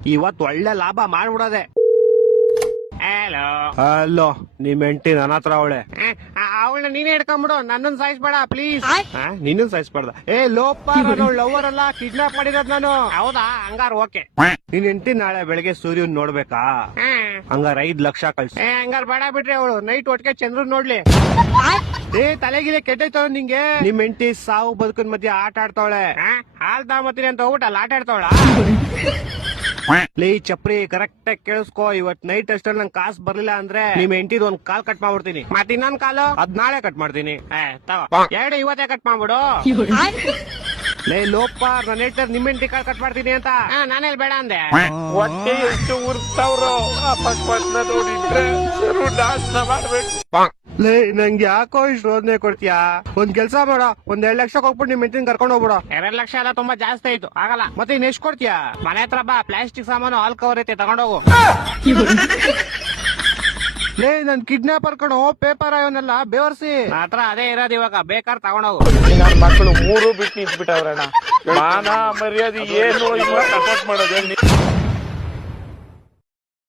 ಇವತ್ ಒಳ್ಳೆ ಲಾಭ ಮಾಡ್ಬಿಡೋದೆ. ಹಲೋ ಹಲೋ, ನಿಮ್ ಹೆಂಡತಿ ನನ್ನ ಹತ್ರ ಅವಳೆ. ಅವಳನ್ನ ನೀನೇ ಹಿಡ್ಕೊಂಡ್ಬಿಡು, ನನ್ನನ್ನು ಸಾಯಿಸ್ಬೇಡ ಪ್ಲೀಸ್. ನಿನ್ನ ಸಾಯಿಸ್ಬಾರ್ದ. ಲೋಪ, ಲವರ್ ಅಲ್ಲ, ಕಿಡ್ನಾಪ್ ಮಾಡಿರೋದ್ ನಾನು. ಹೌದಾ, ಹಂಗಾರ ಓಕೆ. ನಿನ್ ಹೆಂಡತಿ ನಾಳೆ ಬೆಳಗ್ಗೆ ಸೂರ್ಯನ್ ನೋಡ್ಬೇಕಾ? ಹಂಗಾರ 5 ಲಕ್ಷ ಕಳ್ಸಿ. ಹಂಗಾರ ಬೇಡ ಬಿಟ್ರಿ, ಅವಳು ನೈಟ್ ಒಟ್ಟಿಗೆ ಚಂದ್ರನ್ ನೋಡ್ಲಿ. ತಲೆಗಿಲೆ ಕೆಟ್ಟೈತವ ನಿಂಗೆ. ನಿಮ್ ಹೆಂಡತಿ ಸಾವು ಬದುಕಿನ ಮಧ್ಯೆ ಆಟ ಆಡ್ತಾವಳೆ. ಹಾಲ್ ತಗೊಂಬತ್ತೀನಿ ಅಂತ ಹೋಗ್ಬಿಟ್ಟು ಆಟ ಆಡ್ತಾವಳ. ಲೇ ಚಪ್ರಿ, ಕರೆಕ್ಟ್ ಆಗಿ ಕೇಳಿಸ್ಕೋ. ಇವತ್ ನೈಟ್ ಅಷ್ಟಲ್ಲಿ ನಂಗೆ ಕಾಸು ಬರ್ಲಿಲ್ಲ ಅಂದ್ರೆ ನಿಮ್ ಹೆಂಡತಿದ್ ಒಂದ್ ಕಾಲ್ ಕಟ್ ಮಾಡ್ಬಿಡ್ತೀನಿ. ಮತ್ ಇನ್ನೊಂದ್ ಕಾಲು ಅದ್ ನಾಳೆ ಕಟ್ ಮಾಡ್ತೀನಿ. ಎರಡು ಇವತ್ತೇ ಕಟ್ ಮಾಡ್ಬಿಡು. ಲೇ ಲೋಪ, ನನ್ನ ಹೇಳ್ತಾರೆ ನಿಮ್ ಹೆಂಡತಿ ಕಾಲ್ ಕಟ್ ಮಾಡ್ತೀನಿ ಅಂತ. ನಾನೆಲ್ಲಿ ಬೇಡ ಅಂದೆ. ಹೊಟ್ಟೆ ಎಷ್ಟು ಉರ್ತಾವ್ರೋ ಅಪಸ್ಮಾತ್ ನೋಡಿದ್ರೆ ನಾಶ ಮಾಡ್ಬೇಕು. ಲೇ ನಂಗೆ ಯಾಕೋ ಇಷ್ಟು ರೋದನೆ ಕೊಡ್ತೀಯಾ? ಒಂದ್ ಕೆಲ್ಸ ಮಾಡೋ, ಒಂದ್ 2 ಲಕ್ಷ ಹೋಗ್ಬಿಟ್ಟು ನಿಮ್ ಹೆಂಡತಿನ ಕರ್ಕೊಂಡು ಹೋಗ್ಬಿಡೋ. 2 ಲಕ್ಷ ಎಲ್ಲ ತುಂಬಾ ಜಾಸ್ತಿ ಆಯ್ತು, ಆಗಲ್ಲ. ಮತ್ತೆ ಇನ್ ಎಷ್ಟ್ ಕೊಡ್ತೀಯಾ? ಮನೆ ಹತ್ರ ಬಾ, ಪ್ಲಾಸ್ಟಿಕ್ ಸಾಮಾನು ಹಾಲ್ ಕವರ್ ಐತೆ, ತಗೊಂಡೋಗು. ಲೇ ನನ್ ಕಿಡ್ನಾಪರ್ ಕಣೋ, ಪೇಪರ್ ಅವನ್ನೆಲ್ಲ ಬೇವರ್ಸಿ. ಹತ್ರ ಅದೇ ಇರೋದು, ಇವಾಗ ಬೇಕಾದ್ರೆ ತಗೊಂಡೋಗು. ನನ್ನ ಮಕ್ಕಳು 3 ಬಿಟ್ಟು ನಿಂತ್ಬಿಟ್ಟವ್ರಣ್ಣ. ಮಾನ ಮರ್ಯಾದೆ ಏನು ಇವಾಗ ಸಪೋರ್ಟ್ ಮಾಡೋದು.